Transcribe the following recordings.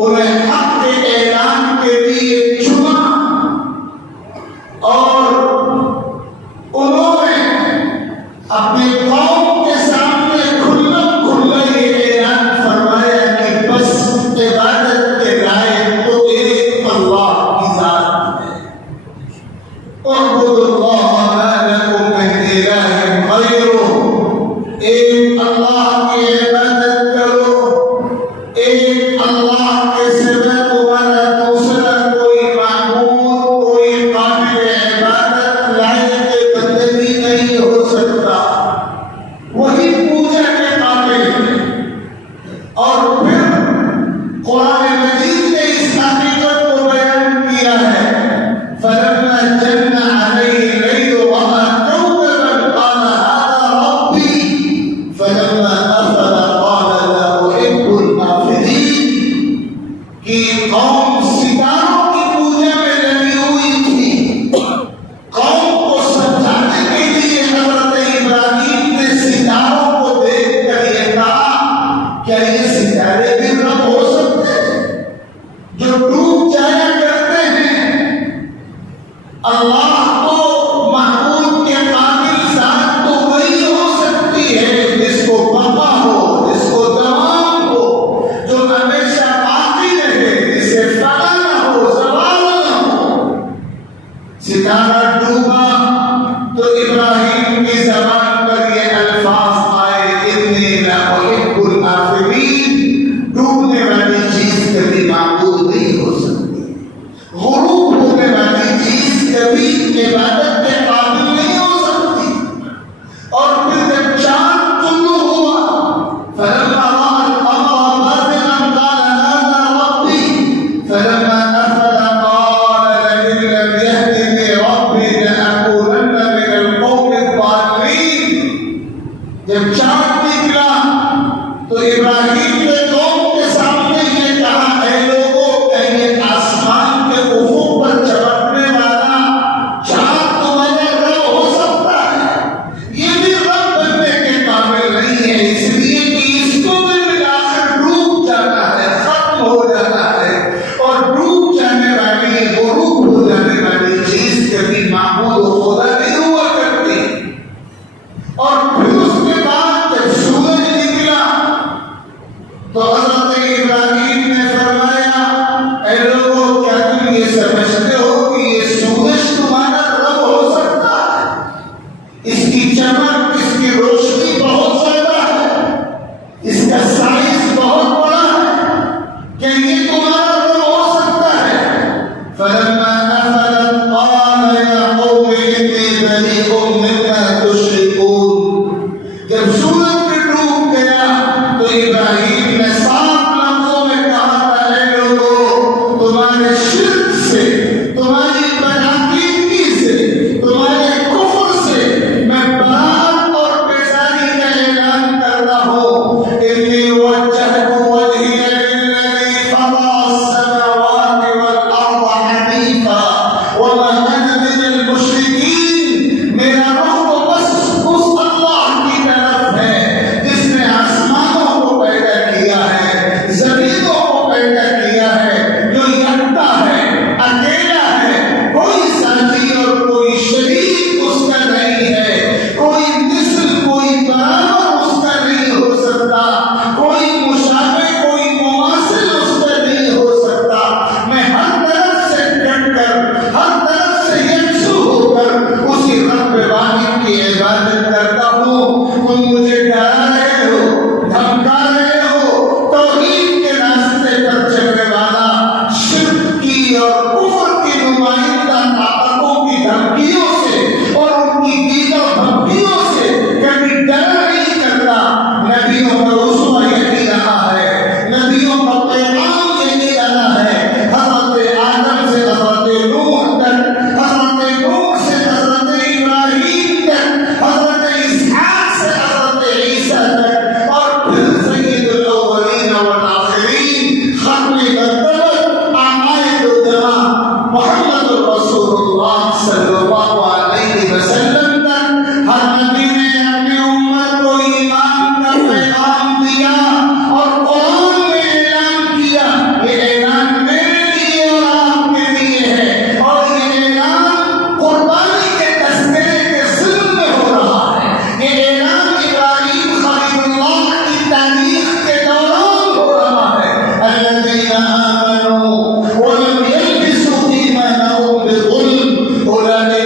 उन्हें हक के ऐलान के लिए चुना अल्लाह को महबूब के काबिल जात तो वही हो सकती है जिसको पता हो, जिसको तमाम हो, जो हमेशा बाकी रहे, जिसे फना न हो, सवाल न हो। सितारा डूबा तो इब्राहिम की जबान पर ये अल्फाज आए, इन्नी लअहिब्बुल आफिलीन। डूबने वाली चीज कभी माकूल नहीं हो सकती, गुरूब होने वाली चीज कभी इबादत के काबिल नहीं हो सकती। और फिर जब चांद चुल्लू हुआ, फलम्मा रअल क़मर बाज़िग़न क़ाल हाज़ा रब्बी, फलम्मा अफ़ला क़ाल लइन लम यहदिनी रब्बी लअकूनन्ना मिनल क़ौमि ज़ालिमीन। जब चांद निकला तो इब्राहिम ने कौम के सामने ये कहा, ऐ लोगों, कहीं आसमान के उफुक पर चमकने वाला चांद तुम्हारा रब हो सकता है? ये भी रब बनने के काबिल नहीं है, इसलिए कि इसको भी मिलाकर डूब जाना है, खत्म हो जाना है। और डूब जाने वाली, गुरूब हो जाने वाली चीज कभी मामूल खुदा नहीं हुआ करती। और फिर उसके बाद जब सूरज निकला तो हज़रत इब्राहिम ने फरमाया, ऐ लोगों, क्या तुम ये समझते हो कि ये सूरज तुम्हारा रब हो सकता है? इसकी चमक, इसकी रोशनी बहुत ज्यादा है, इसका साइज बहुत बड़ा है, क्या ये तुम्हारा रब हो सकता है? फलम्मा अफ़लत क़ाल या क़ौमि इन्नी बरीउम मिम्मा तुश्रिकून। जब सूरज डूब गया तो इब्राहिम ने साफ लफ्जों में कहा था, ऐ लोगों, तुम्हारे शिर्क से, तुम्हारी बदअकीदगी से, तुम्हारे कुफ्र से मैं बरात और बेजारी का ऐलान कर रहा हूँ। इन्नी वज्जहतु वजहिय लिल्लज़ी फ़तरा अस्समावाति वल अर्ज़ हनीफ़ा वमा अना मिनल मुश्रिकीन। मेरा रुख तो बस उस अल्लाह की तरफ है जिसने आसमानों को पैदा किया है, जमीनों को पैदा किया है, जो यकता है, अकेला है, कोई साथी और कोई शरीक उसका नहीं है, कोई मिस्ल, कोई बराबर उसका नहीं हो सकता, कोई मुशाबे, कोई मुमासिल उसका नहीं हो सकता। मैं हर तरफ से डटकर, हर तरफ से यकसू होकर उसी रब वाहिद की इबादत करता हूँ। तुम मुझे डरा रहे हो, धमका रहे हो, तौहीद के रास्ते पर चलने वाला शिर्क की और कुफ्र की नुमाइंदा ताकतों की धमकियों से और उनकी दीगर धमकियों से कभी डरा नहीं करता। नबियों का उस्वा यही रहा है, नबियों का पैगाम यही रहा है। हज़रत आदम से हज़रत नूह तक, हज़रत नूह से हज़रत इब्राहीम तक, हज़रत इसहाक से हज़रत ईसा तक, और फिर सय्यदुल अव्वलीन वल आखिरीन, खत्म मरतबत आमाए दो जहां मुहम्मदुर रसूलुल्लाह सल्लल्लाहु अलैहि वसल्लम तक हर नबी ने अपनी उम्मत को ईमान का पैगाम दिया और कुरान में ऐलान किया। ये ऐलान मेरे लिए और आपके लिए है, और ये ऐलान कुर्बानी के तस्करे के ज़िम्न में हो रहा है। ये ऐलान इब्राहिम खलीलुल्लाह की तारीख के दौरान हो रहा है। अल्लज़ीना आमनू व लम यल्बिसू ईमानहुम बिज़ुल्म उलाइका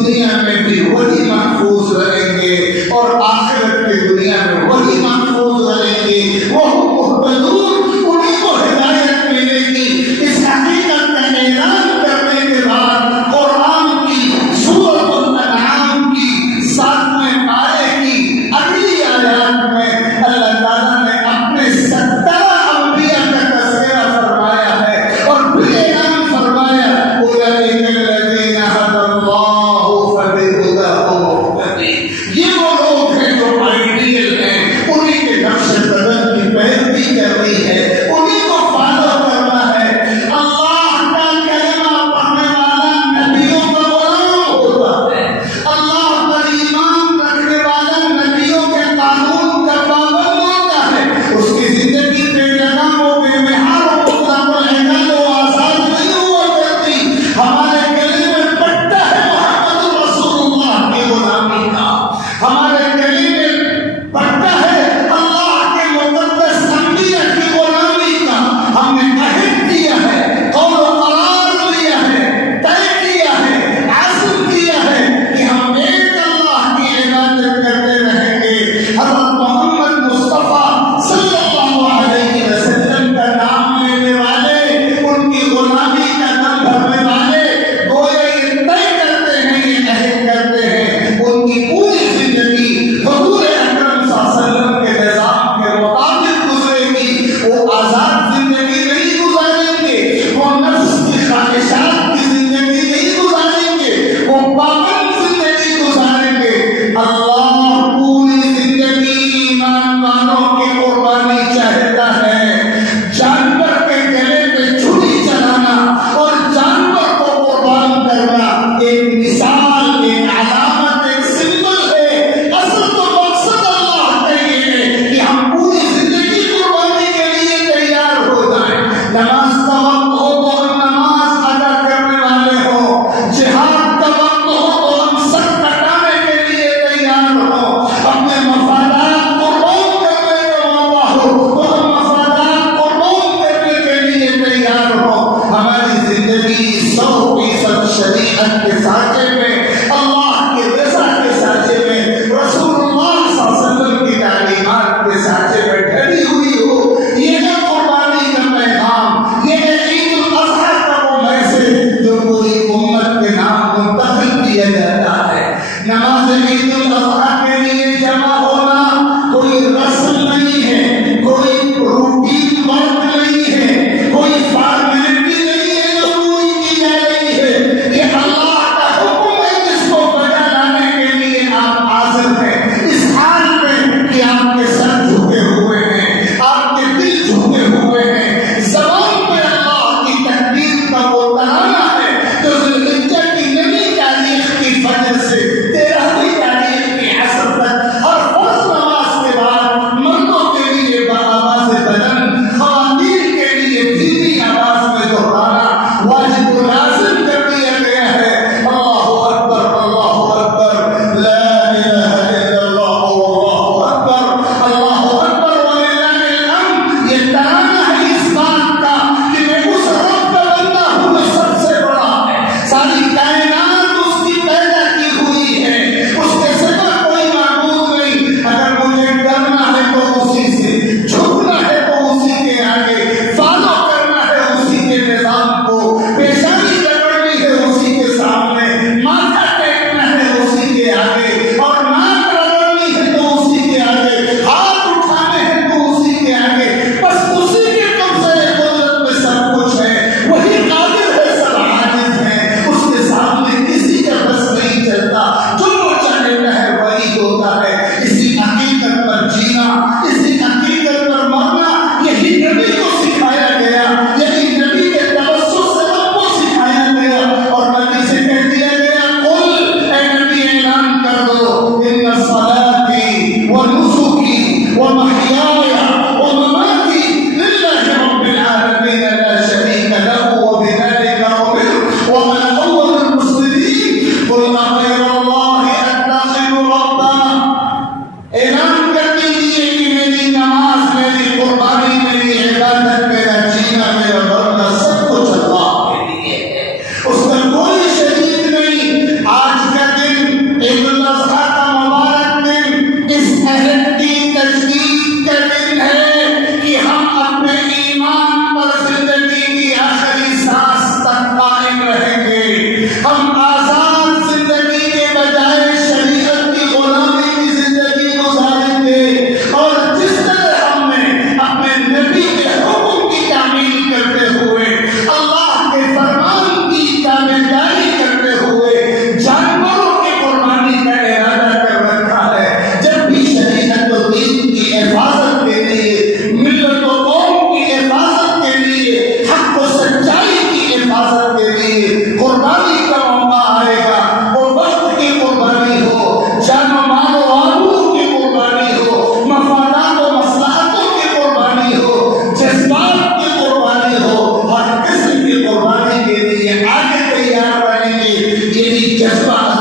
दुनिया में भी वही महफूज रहेंगे और आखिरत की दुनिया में वही महफूज रहेंगे। वो मुहतदून उन्हीं को हिदायत मिलेगी। इस हकीकत का ऐलान करने के बाद कुरान की सूरह अल-अनआम की 7वें पारे की अगली आयत में अल्लाह ताला ने अपने 17 अंबिया का तज़किरा फरमाया है और फिर ऐलान फरमाया उलैका लज़ीना हदल्लाहु फबिहुदाहु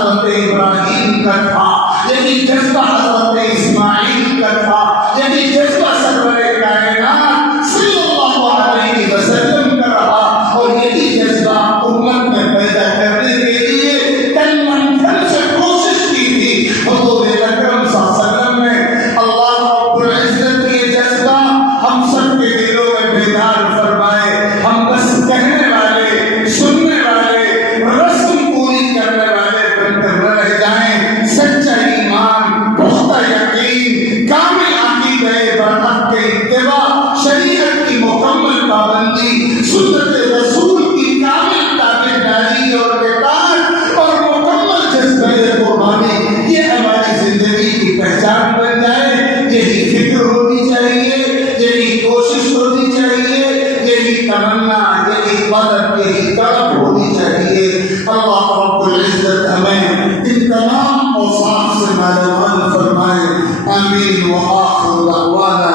हजरत इब्राहिम का था, यही जज्बा हजरत इस्माइल का था, यही जज्बा सरवरे कायनात सल्लल्लाहु अलैहि वसल्लम का रहा। और यही जज्बा उम्मत में पैदा करने के लिए तन मन धन से कोशिश की थी। हुजूर अकरम सल्लल्लाहु अलैहि वसल्लम ने अल्लाह रब्बुल इज्जत के जज्बा हम सब के दिलों में बेदार फरमाए। हम बस कहने वाले, सुनने वाले, रस्म पूरी करने वाले बनकर न रह जाएं। सच्चा ईमान, पुख्ता यकीन, कामिल अकीदे बरहक के इत्तिबा, शरीयत की मुकम्मल पाबंदी, सुन्नत रसूल की कामिल ताबेदारी और इताअत और मुकम्मल जज्बे कुर्बानी, ये हमारी जिंदगी की पहचान बन जाए। यही फिक्र होनी चाहिए, यही कोशिश होनी चाहिए, यही तमन्ना, यही तलब, यही तलब होनी चाहिए। अल्लाह रब्बुल इज्जत हमें इन तमाम औसाफ से मालामाल फरमाए। आमीन व आखिर दअवाना